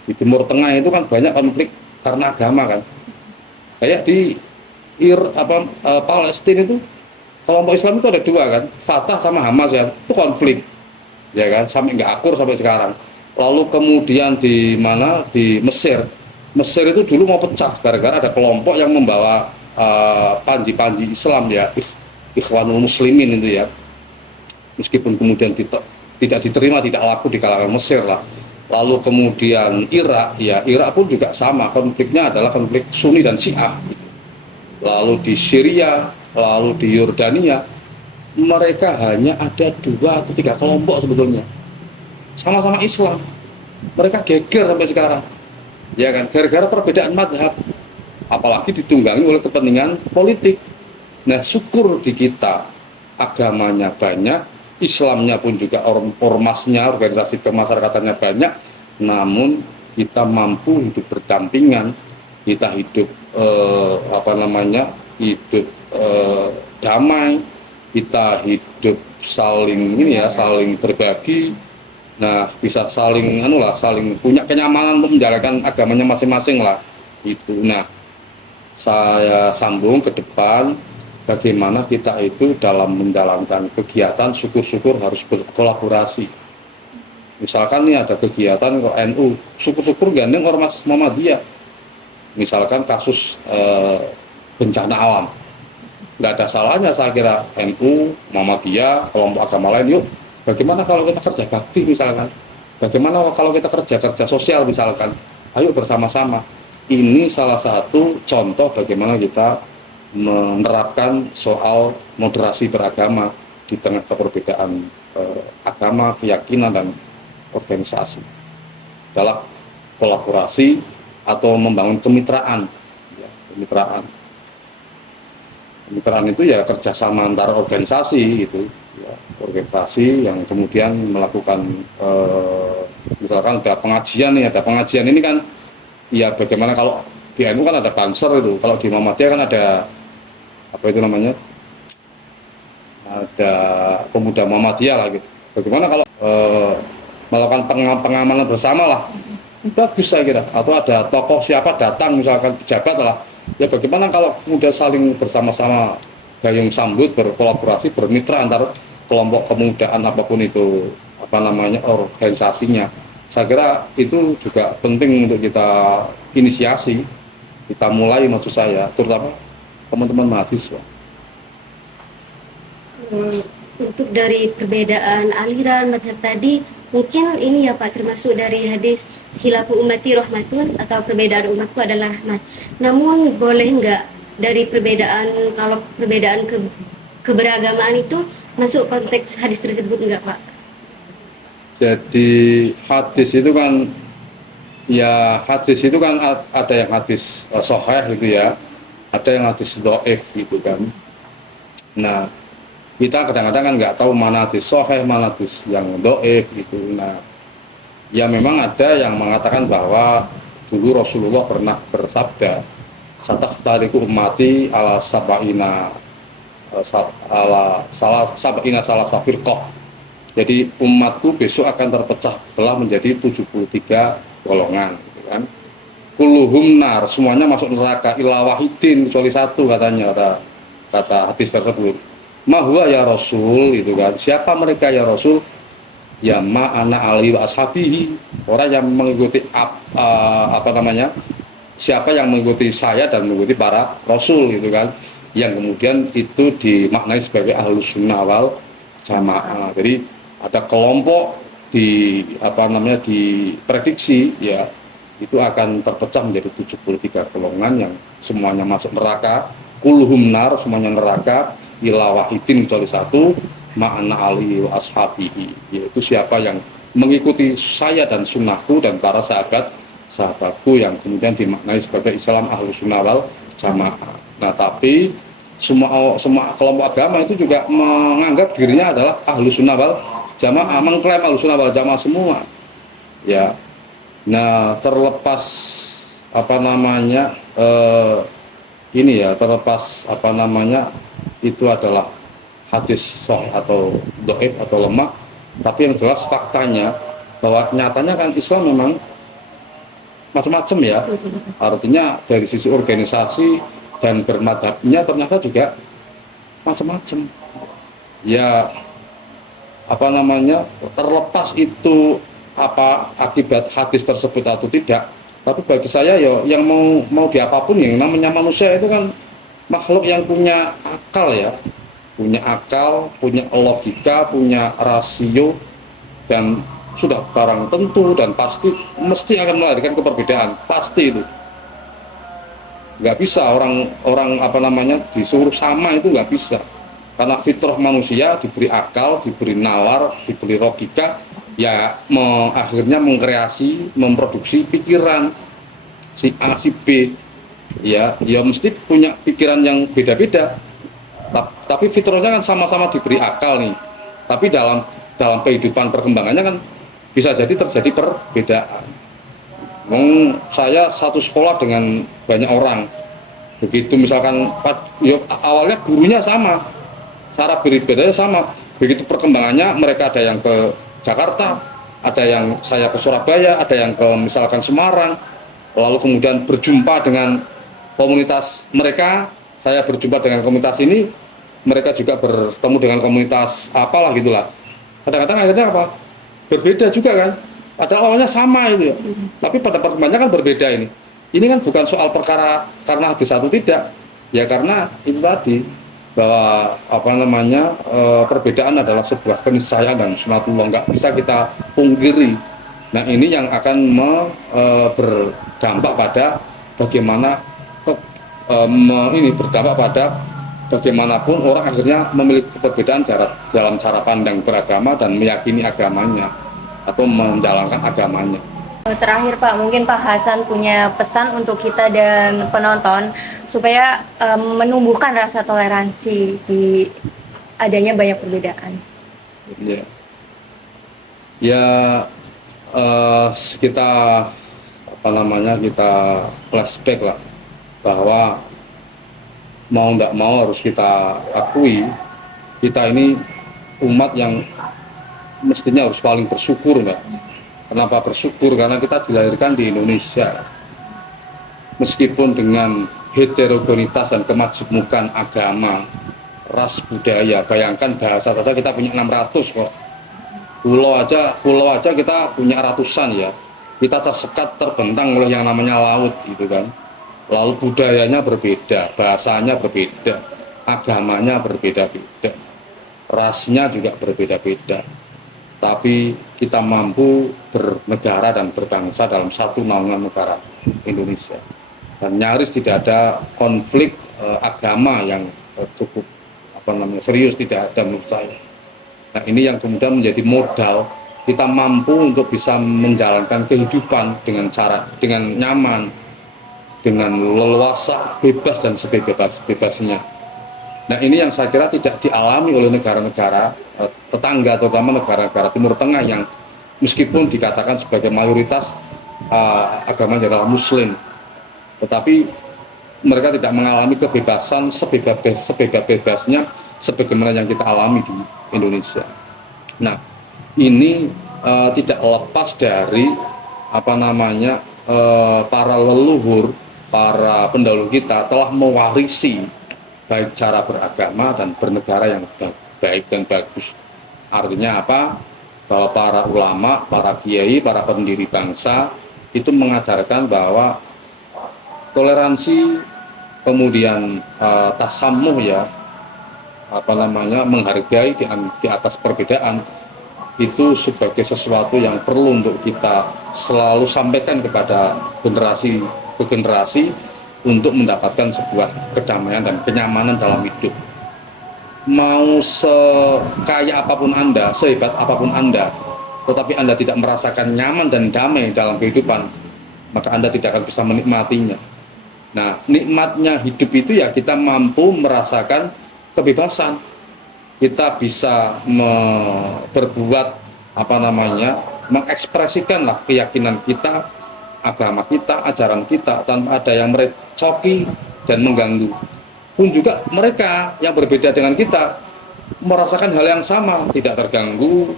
Di Timur Tengah itu kan banyak konflik karena agama kan. Kayak di Palestina itu kelompok Islam itu ada 2 kan, Fatah sama Hamas ya, itu konflik, ya kan, sampai nggak akur sampai sekarang. Lalu kemudian di Mesir itu dulu mau pecah gara-gara ada kelompok yang membawa panji-panji Islam ya, Ikhwanul Muslimin itu ya. Meskipun kemudian tidak diterima, tidak laku di kalangan Mesir lah. Lalu kemudian Irak pun juga sama, konfliknya adalah konflik Sunni dan Syiah. Lalu di Syria, lalu di Yordania, mereka hanya ada 2 atau 3 kelompok sebetulnya. Sama-sama Islam. Mereka geger sampai sekarang. Ya kan, gara-gara perbedaan madhab, apalagi ditunggangi oleh kepentingan politik. Nah, syukur di kita agamanya banyak, Islamnya pun juga ormasnya, organisasi kemasyarakatan banyak, namun kita mampu hidup berdampingan, kita hidup hidup damai, kita hidup saling berbagi. Nah, bisa saling punya kenyamanan untuk menjalankan agamanya masing-masing lah itu. Nah, saya sambung ke depan bagaimana kita itu dalam menjalankan kegiatan syukur-syukur harus berkolaborasi. Misalkan nih ada kegiatan NU, syukur-syukur gandeng ormas Muhammadiyah. Misalkan kasus bencana alam, nggak ada salahnya saya kira NU, Muhammadiyah, kelompok agama lain, yuk bagaimana kalau kita kerja bakti misalkan, bagaimana kalau kita kerja sosial misalkan, ayo bersama-sama. Ini salah satu contoh bagaimana kita menerapkan soal moderasi beragama di tengah keperbedaan agama, keyakinan, dan organisasi dalam kolaborasi atau membangun kemitraan. Ya, kemitraan itu ya kerjasama antara organisasi gitu, ya, organisasi yang kemudian melakukan misalkan ada pengajian ini kan, ya bagaimana kalau di NU kan ada Banser itu, kalau di Muhammadiyah kan ada ada pemuda Muhammadiyah lah gitu. Bagaimana kalau melakukan pengamanan bersama lah, bagus saya kira. Atau ada tokoh siapa datang misalkan pejabat lah, ya bagaimana kalau kemudian saling bersama-sama gayung sambut, berkolaborasi, bermitra antar kelompok kemudaan apapun itu organisasinya. Saya kira itu juga penting untuk kita inisiasi, kita mulai, maksud saya terutama teman-teman mahasiswa. Untuk dari perbedaan aliran mazhab tadi, mungkin ini ya Pak, termasuk dari hadis khilafu ummati rahmatun, atau perbedaan umatku adalah rahmat. Namun boleh nggak dari perbedaan, kalau perbedaan keberagamaan itu masuk konteks hadis tersebut enggak Pak? Jadi hadis itu kan, ya hadis itu kan ada yang hadis sahih gitu ya, ada yang hadis dhaif gitu kan. Nah, kita kadang-kadang kan nggak tahu mana hadis sahih, mana hadis yang dhaif gitu. Nah, ya memang ada yang mengatakan bahwa dulu Rasulullah pernah bersabda, "Sataftariqu ummati ala sab'ina salah safirqah." Jadi umatku besok akan terpecah belah menjadi 73 golongan gitu kan. Kulluhum nar, semuanya masuk neraka illa wahidin, kecuali satu katanya, kata hadis tersebut. Mahwa ya Rasul itu kan. Siapa mereka ya Rasul? Ya ma'ana ali wa ashabihi, orang yang mengikuti apa namanya, siapa yang mengikuti saya dan mengikuti para rasul gitu kan, yang kemudian itu dimaknai sebagai ahlus sunnah wal jamaah. Jadi ada kelompok di apa namanya, diprediksi ya itu akan terpecah menjadi 73 golongan yang semuanya masuk neraka, kulhum nar, semuanya neraka, ila wahidin, kecuali satu, ma'ana ali wa ashabihi, yaitu siapa yang mengikuti saya dan sunnahku dan para sahabatku, yang kemudian dimaknai sebagai Islam ahlus sunnah wal jamaah. Nah, tapi semua kelompok agama itu juga menganggap dirinya adalah ahlus sunnah wal jamaah, mengklaim ahlus sunnah wal jamaah semua ya. Nah, terlepas apa namanya ini ya, terlepas apa namanya itu adalah hadis sahih atau dhaif atau lemah, tapi yang jelas faktanya bahwa nyatanya kan Islam memang macam-macam ya. Artinya dari sisi organisasi dan bermadhabnya ternyata juga macam-macam ya. Apa namanya, terlepas itu apa akibat hadis tersebut atau tidak, tapi bagi saya ya yang mau diapapun, yang namanya manusia itu kan makhluk yang punya akal ya, punya akal, punya logika, punya rasio, dan sudah barang tentu dan pasti mesti akan melahirkan keperbedaan, pasti itu. Nggak bisa orang apa namanya disuruh sama, itu nggak bisa, karena fitrah manusia diberi akal, diberi nalar, diberi logika ya, akhirnya mengkreasi, memproduksi pikiran si A si B ya mesti punya pikiran yang beda-beda. Tapi fitrahnya kan sama-sama diberi akal nih, tapi dalam kehidupan perkembangannya kan bisa jadi terjadi perbedaan. Saya satu sekolah dengan banyak orang, begitu misalkan awalnya gurunya sama, cara beribadahnya sama, begitu perkembangannya mereka ada yang ke Jakarta, ada yang saya ke Surabaya, ada yang ke misalkan Semarang, lalu kemudian berjumpa dengan komunitas mereka, saya berjumpa dengan komunitas ini, mereka juga bertemu dengan komunitas apalah gitulah. Kadang-kadang akhirnya apa? Berbeda juga kan, padahal awalnya sama itu ya, tapi pada perkembangannya kan berbeda ini. Ini kan bukan soal perkara karena hadis satu tidak, ya karena itu tadi, bahwa apa namanya perbedaan adalah sebuah keniscayaan dan sunatullah, nggak bisa kita pungkiri. Nah, ini yang akan berdampak pada bagaimana berdampak pada bagaimanapun orang akhirnya memiliki perbedaan dalam cara pandang beragama dan meyakini agamanya atau menjalankan agamanya. Terakhir Pak, mungkin Pak Hasan punya pesan untuk kita dan penonton supaya menumbuhkan rasa toleransi di adanya banyak perbedaan. Ya, kita apa namanya, kita flashback lah, bahwa mau tidak mau harus kita akui, kita ini umat yang mestinya harus paling bersyukur, Mbak. Kenapa bersyukur? Karena kita dilahirkan di Indonesia, meskipun dengan heterogenitas dan kemajmukan agama, ras, budaya. Bayangkan bahasa saja kita punya 600 kok. Pulau aja kita punya ratusan ya. Kita tersekat, terbentang oleh yang namanya laut gitu kan. Lalu budayanya berbeda, bahasanya berbeda, agamanya berbeda-beda, rasnya juga berbeda-beda. Tapi kita mampu bernegara dan berbangsa dalam satu naungan negara Indonesia. dan nyaris tidak ada konflik agama yang cukup serius, tidak ada menurut saya. Nah, ini yang kemudian menjadi modal kita mampu untuk bisa menjalankan kehidupan dengan nyaman, dengan leluasa, bebas dan sebebas-bebasnya. Nah, ini yang saya kira tidak dialami oleh negara-negara tetangga, terutama negara-negara Timur Tengah yang meskipun dikatakan sebagai mayoritas agamanya adalah Muslim, tetapi mereka tidak mengalami kebebasan sebebas-bebasnya sebagaimana yang kita alami di Indonesia. Nah, ini tidak lepas dari para leluhur, para pendahulu kita telah mewarisi baik cara beragama dan bernegara yang baik dan bagus. Artinya apa? Bahwa para ulama, para kiai, para pendiri bangsa itu mengajarkan bahwa toleransi, kemudian tasamuh ya, menghargai di atas perbedaan itu sebagai sesuatu yang perlu untuk kita selalu sampaikan kepada generasi ke generasi untuk mendapatkan sebuah kedamaian dan kenyamanan dalam hidup. Mau sekaya apapun Anda, sehebat apapun Anda, tetapi Anda tidak merasakan nyaman dan damai dalam kehidupan, maka Anda tidak akan bisa menikmatinya. Nah, nikmatnya hidup itu ya kita mampu merasakan kebebasan. Kita bisa berbuat mengekspresikanlah keyakinan kita, agama kita, ajaran kita tanpa ada yang merecoki dan mengganggu. Pun juga mereka yang berbeda dengan kita merasakan hal yang sama, tidak terganggu,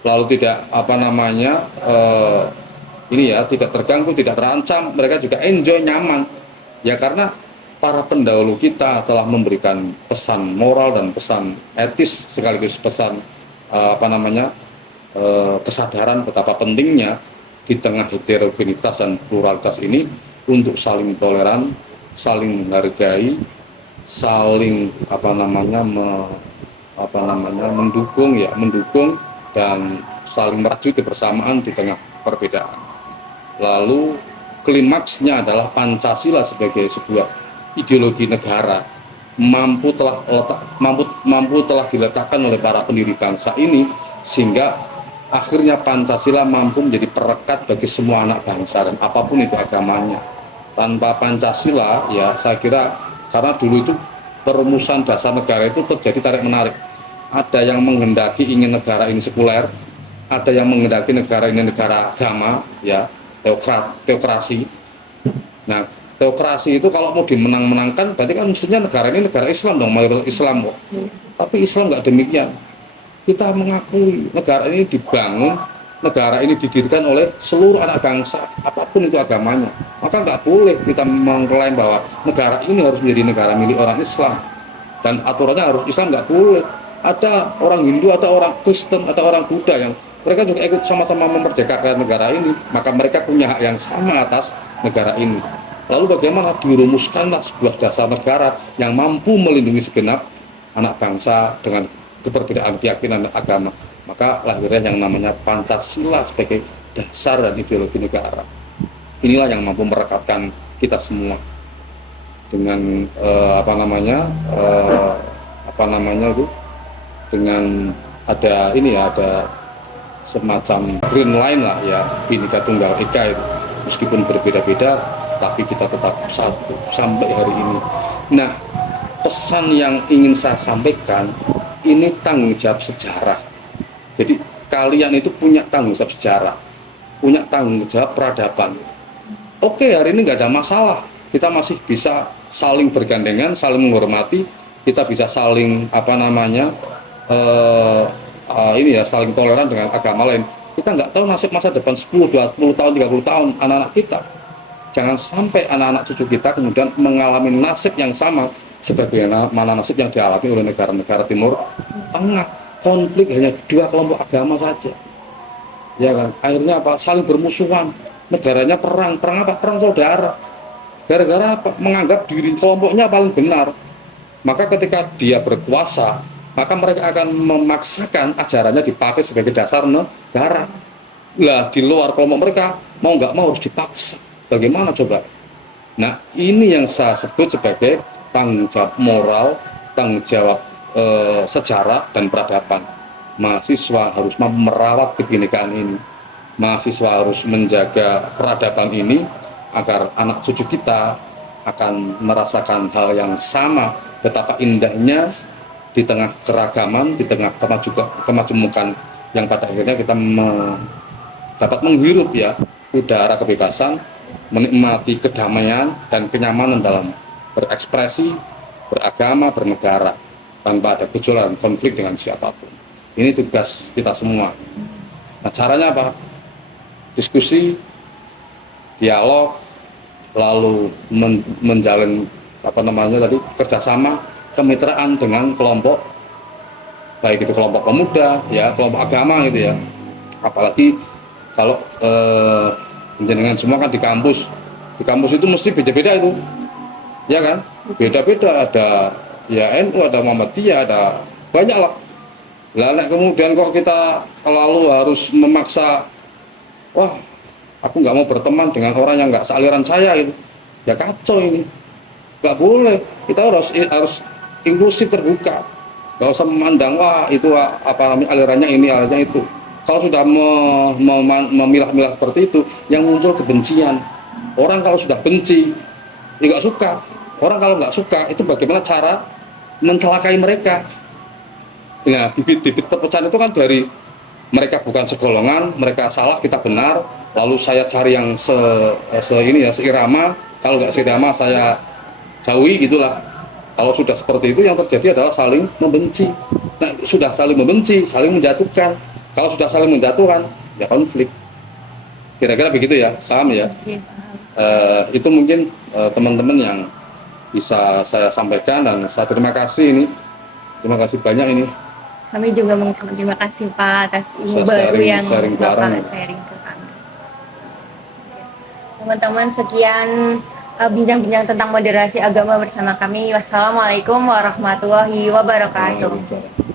lalu tidak tidak terganggu, tidak terancam, mereka juga enjoy, nyaman. Ya karena para pendahulu kita telah memberikan pesan moral dan pesan etis sekaligus pesan kesadaran betapa pentingnya di tengah heterogenitas dan pluralitas ini untuk saling toleran, saling menghargai, saling mendukung dan saling merajut kebersamaan di tengah perbedaan. Lalu klimaksnya adalah Pancasila sebagai sebuah ideologi negara mampu telah diletakkan oleh para pendiri bangsa ini, sehingga akhirnya Pancasila mampu menjadi perekat bagi semua anak bangsa dan apapun itu agamanya. Tanpa Pancasila ya saya kira, karena dulu itu perumusan dasar negara itu terjadi tarik menarik, ada yang menghendaki ingin negara ini sekuler, ada yang menghendaki negara ini negara agama ya, teokrasi. Nah, teokrasi itu kalau mau dimenang-menangkan berarti kan mestinya negara ini negara Islam dong, mayoritas Islam kok. Tapi Islam nggak demikian. Kita mengakui negara ini dibangun, negara ini didirikan oleh seluruh anak bangsa, apapun itu agamanya. Maka nggak boleh kita mengklaim bahwa negara ini harus menjadi negara milik orang Islam dan aturannya harus Islam, nggak boleh. Ada orang Hindu, ada orang Kristen, ada orang Buddha yang mereka juga ikut sama-sama memerdekakan negara ini, maka mereka punya hak yang sama atas negara ini. Lalu bagaimana dirumuskanlah sebuah dasar negara yang mampu melindungi segenap anak bangsa dengan keberbedaan keyakinan dan agama. Maka lahirnya yang namanya Pancasila sebagai dasar dan ideologi negara. Inilah yang mampu merekatkan kita semua dengan dengan ada semacam green line lah ya, Bhinneka Tunggal Ika itu. Meskipun berbeda-beda, tapi kita tetap satu sampai hari ini. Nah, pesan yang ingin saya sampaikan ini tanggung jawab sejarah. Jadi kalian itu punya tanggung jawab sejarah, punya tanggung jawab peradaban. Oke, hari ini nggak ada masalah, kita masih bisa saling bergandengan, saling menghormati, kita bisa saling saling toleran dengan agama lain. Kita nggak tahu nasib masa depan 10, 20 tahun, 30 tahun anak-anak kita. Jangan sampai anak-anak cucu kita kemudian mengalami nasib yang sama sebagaimana nasib yang dialami oleh negara-negara Timur Tengah. Konflik hanya 2 kelompok agama saja. Ya kan? Akhirnya apa? Saling bermusuhan. Negaranya perang apa? Perang saudara. Gara-gara apa? Menganggap diri kelompoknya paling benar. Maka ketika dia berkuasa, maka mereka akan memaksakan ajarannya dipakai sebagai dasar negara. Lah di luar kelompok mereka mau nggak mau harus dipaksa. Bagaimana coba? Nah, ini yang saya sebut sebagai tanggung jawab moral, tanggung jawab sejarah dan peradaban. Mahasiswa harus mampu merawat kebinekaan ini. Mahasiswa harus menjaga peradaban ini agar anak cucu kita akan merasakan hal yang sama, betapa indahnya di tengah keragaman, di tengah kemajemukan yang pada akhirnya kita dapat menghirup ya udara kebebasan, menikmati kedamaian dan kenyamanan dalam berekspresi, beragama, bernegara tanpa ada gejolak konflik dengan siapapun. Ini tugas kita semua. Nah, caranya apa? Diskusi, dialog, lalu menjalin kerjasama, kemitraan dengan kelompok, baik itu kelompok pemuda, ya kelompok agama gitu ya. Apalagi kalau jenengan semua kan di kampus itu mesti beda-beda itu, ya kan? Beda-beda, ada ya NU, ada Muhammadiyah, ada banyak lah. Lalu kemudian kok kita lalu harus memaksa, wah aku nggak mau berteman dengan orang yang nggak sealiran saya itu, ya kacau ini. Nggak boleh, kita harus inklusif, terbuka, nggak usah memandang wah itu apa namanya alirannya ini alirannya itu. Kalau sudah memilah-milah seperti itu, yang muncul kebencian. Orang kalau sudah benci, ya nggak suka. Orang kalau nggak suka, itu bagaimana cara mencelakai mereka. Nah, bibit-bibit perpecahan itu kan dari mereka bukan segolongan, mereka salah, kita benar, lalu saya cari yang seirama, kalau nggak seirama saya jauhi, gitulah. Kalau sudah seperti itu, yang terjadi adalah saling membenci. Nah, sudah saling membenci, saling menjatuhkan. Kalau sudah saling menjatuhkan, ya konflik. Kira-kira begitu ya, paham ya? Oke, paham. Itu mungkin teman-teman yang bisa saya sampaikan, dan saya terima kasih ini. Terima kasih banyak ini. Kami juga mengucapkan terima kasih Pak atas ilmu Bisa baru yang sharing Bapak bareng. sharing ke kami. Oke. Teman-teman, sekian bincang-bincang tentang moderasi agama bersama kami. Wassalamualaikum warahmatullahi wabarakatuh. Waalaikumsalam.